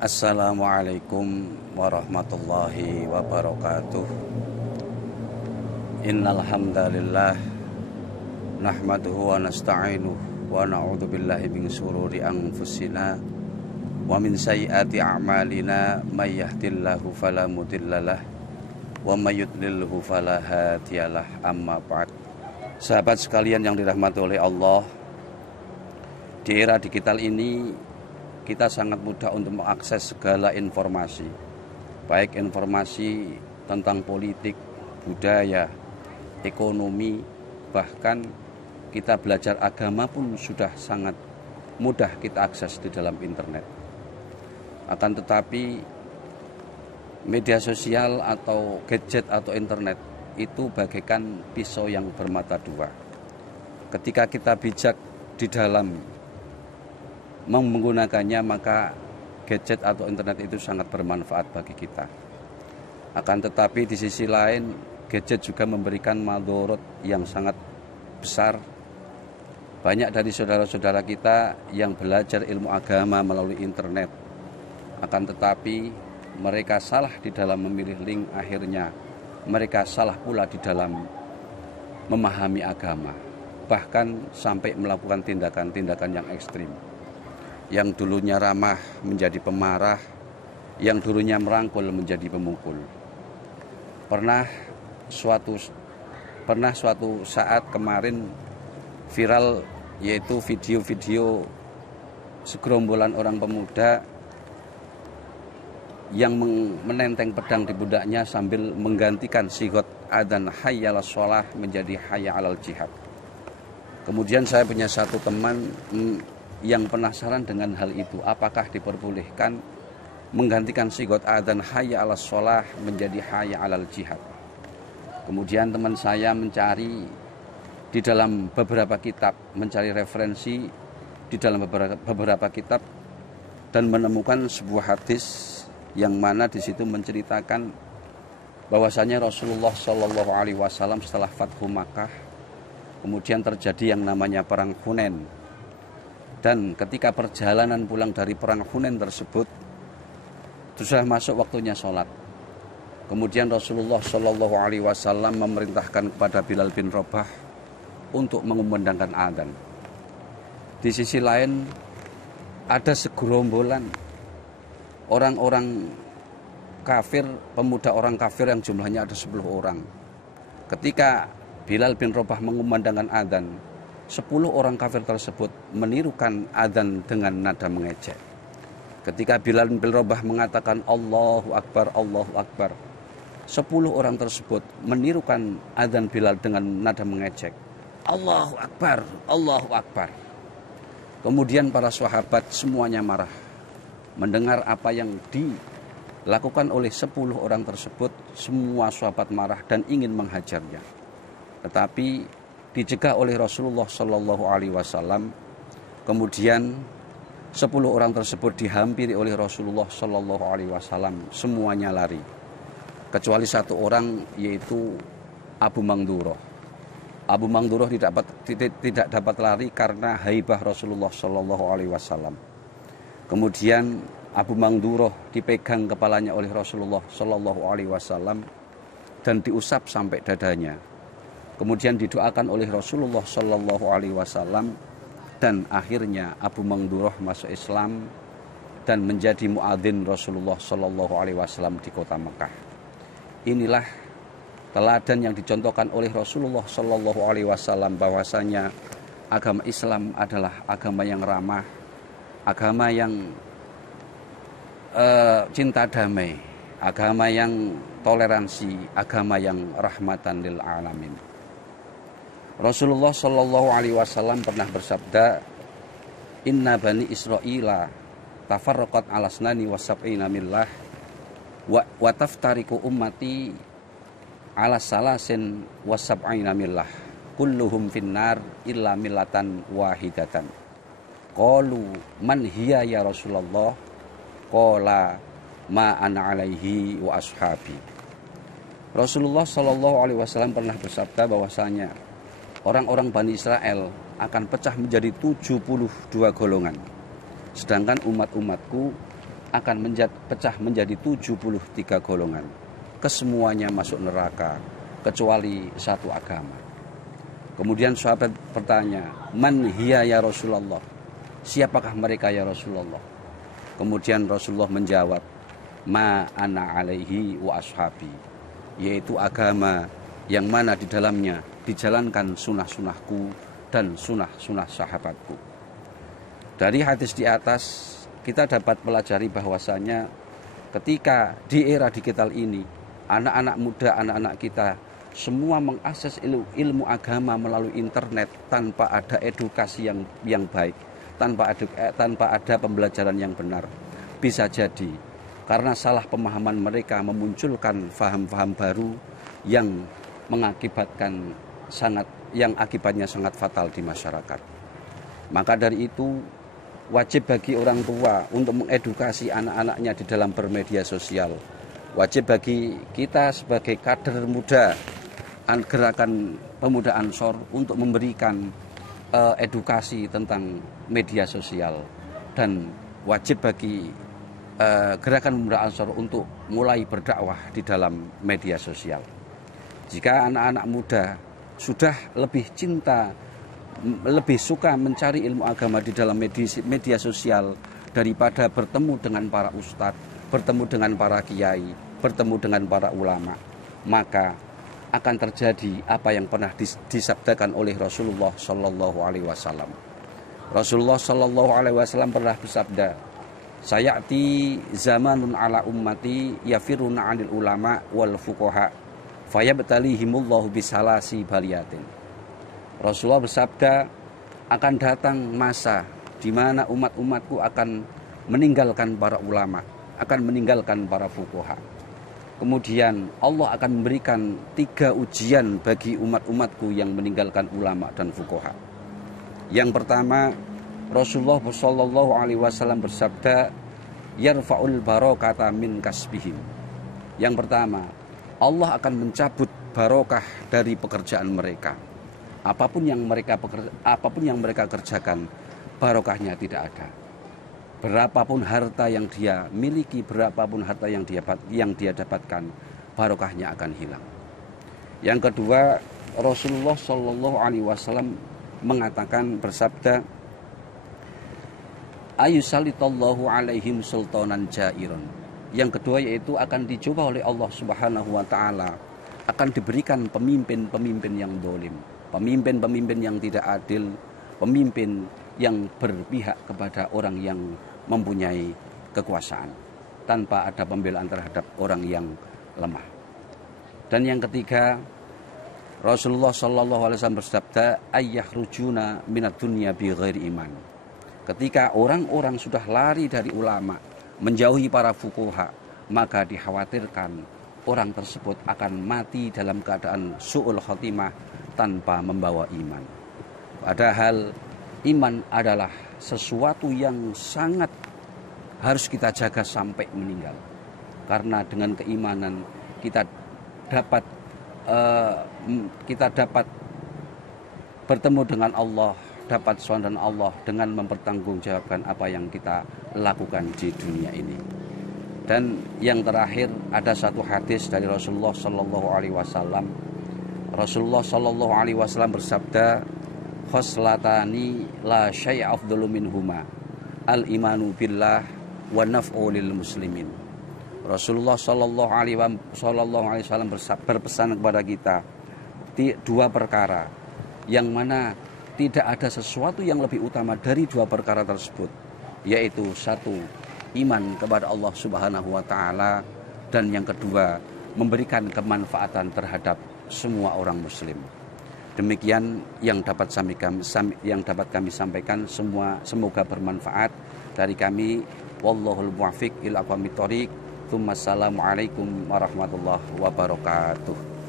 Assalamualaikum warahmatullahi wabarakatuh. Innal hamdalillah nahmaduhu wa nasta'inuhu wa na'udzu billahi min shururi anfusina wa min sayyiati a'malina may yahdihillahu fala mudhillalah wa may yudlilhu fala hadiyalah. Amma ba'd. Sahabat sekalian yang dirahmati oleh Allah, di era digital ini kita sangat mudah untuk mengakses segala informasi, baik informasi tentang politik, budaya, ekonomi, bahkan kita belajar agama pun sudah sangat mudah kita akses di dalam internet. Akan tetapi media sosial atau gadget atau internet itu bagaikan pisau yang bermata dua. Ketika kita bijak di dalam menggunakannya, maka gadget atau internet itu sangat bermanfaat bagi kita. Akan tetapi di sisi lain, gadget juga memberikan madorot yang sangat besar. Banyak dari saudara-saudara kita yang belajar ilmu agama melalui internet, akan tetapi mereka salah di dalam memilih link, akhirnya mereka salah pula di dalam memahami agama, bahkan sampai melakukan tindakan-tindakan yang ekstrim. Yang dulunya ramah menjadi pemarah, yang dulunya merangkul menjadi pemukul. Pernah suatu saat kemarin viral, yaitu video-video segerombolan orang pemuda yang menenteng pedang di pundaknya sambil menggantikan sigot adzan hayya 'alas shalah menjadi hayya 'alal jihad. Kemudian saya punya satu teman yang penasaran dengan hal itu, apakah diperbolehkan menggantikan sigot adzan hayya 'alas shalah menjadi hayya 'alal jihad. Kemudian teman saya mencari di dalam beberapa kitab, mencari referensi di dalam beberapa kitab dan menemukan sebuah hadis yang mana di situ menceritakan bahwasanya Rasulullah Shallallahu Alaihi Wasallam setelah Fathu Makkah kemudian terjadi yang namanya perang Hunain. Dan ketika perjalanan pulang dari perang Hunain tersebut, sudah masuk waktunya sholat. Kemudian Rasulullah Shallallahu Alaihi Wasallam memerintahkan kepada Bilal bin Rabah untuk mengumandangkan adzan. Di sisi lain ada segerombolan orang-orang kafir, pemuda orang kafir yang jumlahnya ada 10 orang. Ketika Bilal bin Rabah mengumandangkan adzan, 10 orang kafir tersebut menirukan adzan dengan nada mengejek. Ketika Bilal bin Rabah mengatakan Allahu Akbar, Allahu Akbar, 10 orang tersebut menirukan adzan Bilal dengan nada mengejek. Allahu Akbar, Allahu Akbar. Kemudian para sahabat semuanya marah mendengar apa yang dilakukan oleh 10 orang tersebut. Semua sahabat marah dan ingin menghajarnya. Tetapi dicegah oleh Rasulullah Shallallahu Alaihi Wasallam. Kemudian 10 orang tersebut dihampiri oleh Rasulullah Shallallahu Alaihi Wasallam. Semuanya lari, kecuali satu orang, yaitu Abu Mangduroh. Abu Mangduroh tidak dapat lari karena haibah Rasulullah Shallallahu Alaihi Wasallam. Kemudian Abu Mangduroh dipegang kepalanya oleh Rasulullah Shallallahu Alaihi Wasallam dan diusap sampai dadanya. Kemudian didoakan oleh Rasulullah Shallallahu Alaihi Wasallam dan akhirnya Abu Mangduroh masuk Islam dan menjadi muadzin Rasulullah Shallallahu Alaihi Wasallam di kota Mekah. Inilah teladan yang dicontohkan oleh Rasulullah Shallallahu Alaihi Wasallam bahwasanya agama Islam adalah agama yang ramah, agama yang cinta damai, agama yang toleransi, agama yang rahmatan lil alamin. Rasulullah Shallallahu Alaihi Wasallam pernah bersabda, Inna bani Israila tafarraqat ala snani wa sab'ina millah wa taftariku ummati ala salasin wa sab'ina millah kulluhum finnar illa millatan wahidatan. Qalu man hiya ya Rasulullah? Qala ma ana alaihi wa ashabi. Rasulullah Shallallahu Alaihi Wasallam pernah bersabda bahwasanya orang-orang Bani Israel akan pecah menjadi 72 golongan. Sedangkan umat-umatku akan pecah menjadi 73 golongan. Kesemuanya masuk neraka kecuali satu agama. Kemudian sahabat bertanya, "Man hiya ya Rasulullah?" Siapakah mereka ya Rasulullah? Kemudian Rasulullah menjawab, "Ma ana alaihi wa ashabi." Yaitu agama yang mana di dalamnya dijalankan sunnah-sunnahku dan sunnah-sunnah sahabatku. Dari hadis di atas kita dapat pelajari bahwasanya ketika di era digital ini, anak-anak muda, anak-anak kita semua mengakses ilmu agama melalui internet tanpa ada edukasi yang baik, tanpa ada pembelajaran yang benar. Bisa jadi karena salah pemahaman mereka memunculkan faham-faham baru yang mengakibatkan yang akibatnya sangat fatal di masyarakat. Maka dari itu wajib bagi orang tua untuk mengedukasi anak-anaknya di dalam bermedia sosial. Wajib bagi kita sebagai kader muda gerakan pemuda Ansor untuk memberikan edukasi tentang media sosial, dan wajib bagi gerakan pemuda Ansor untuk mulai berdakwah di dalam media sosial. Jika anak-anak muda sudah lebih suka mencari ilmu agama di dalam media sosial daripada bertemu dengan para ustadz, bertemu dengan para kiai, bertemu dengan para ulama, maka akan terjadi apa yang pernah disabdakan oleh Rasulullah Shallallahu Alaihi Wasallam. Rasulullah Shallallahu Alaihi Wasallam pernah bersabda, "Sayati zamanun ala ummati yafiruna anil ulama wal fuqaha, fayabtalihimullahu bisalasi baliyatin." Rasulullah bersabda, akan datang masa di mana umat-umatku akan meninggalkan para ulama, akan meninggalkan para fuqaha. Kemudian Allah akan memberikan 3 ujian bagi umat-umatku yang meninggalkan ulama dan fuqaha. Yang pertama, Rasulullah Shallallahu Alaihi Wasallam bersabda, "Yarfa'ul barokata min kasbihim." Yang pertama, Allah akan mencabut barokah dari pekerjaan mereka. Apapun yang mereka kerjakan, barokahnya tidak ada. Berapapun harta yang dia miliki, berapapun harta yang dia dapatkan, barokahnya akan hilang. Yang kedua, Rasulullah Shallallahu Alaihi Wasallam mengatakan bersabda, "Ayusalitallahu alaihim sultanan jairon." Yang kedua yaitu akan dicoba oleh Allah Subhanahu Wa Taala, akan diberikan pemimpin-pemimpin yang dolim, pemimpin-pemimpin yang tidak adil, pemimpin yang berpihak kepada orang yang mempunyai kekuasaan tanpa ada pembelaan terhadap orang yang lemah. Dan yang ketiga, Rasulullah Shallallahu Alaihi Wasallam bersabda, "Ayyakhrujuna minad dunya bi ghairi iman." Ketika orang-orang sudah lari dari ulama, menjauhi para fuqaha, maka dikhawatirkan orang tersebut akan mati dalam keadaan su'ul khotimah tanpa membawa iman. Padahal iman adalah sesuatu yang sangat harus kita jaga sampai meninggal. Karena dengan keimanan kita dapat bertemu dengan Allah, dapat sowan Allah dengan mempertanggungjawabkan apa yang kita lakukan di dunia ini. Dan yang terakhir, ada satu hadis dari Rasulullah Shallallahu Alaihi Wasallam. Rasulullah Shallallahu Alaihi Wasallam bersabda, "Khoslatani la syai'a afdalu minhuma, al-imanu billah wa naf'u lil muslimin." Rasulullah Shallallahu Alaihi Wasallam berpesan kepada kita 2 perkara yang mana tidak ada sesuatu yang lebih utama dari 2 perkara tersebut, yaitu 1, iman kepada Allah Subhanahu Wa Taala, dan yang kedua, memberikan kemanfaatan terhadap semua orang muslim. Demikian yang dapat kami sampaikan, semoga bermanfaat dari kami. Wallahul muwaffiq ila aqwamit thoriq. Assalamualaikum warahmatullahi wabarakatuh.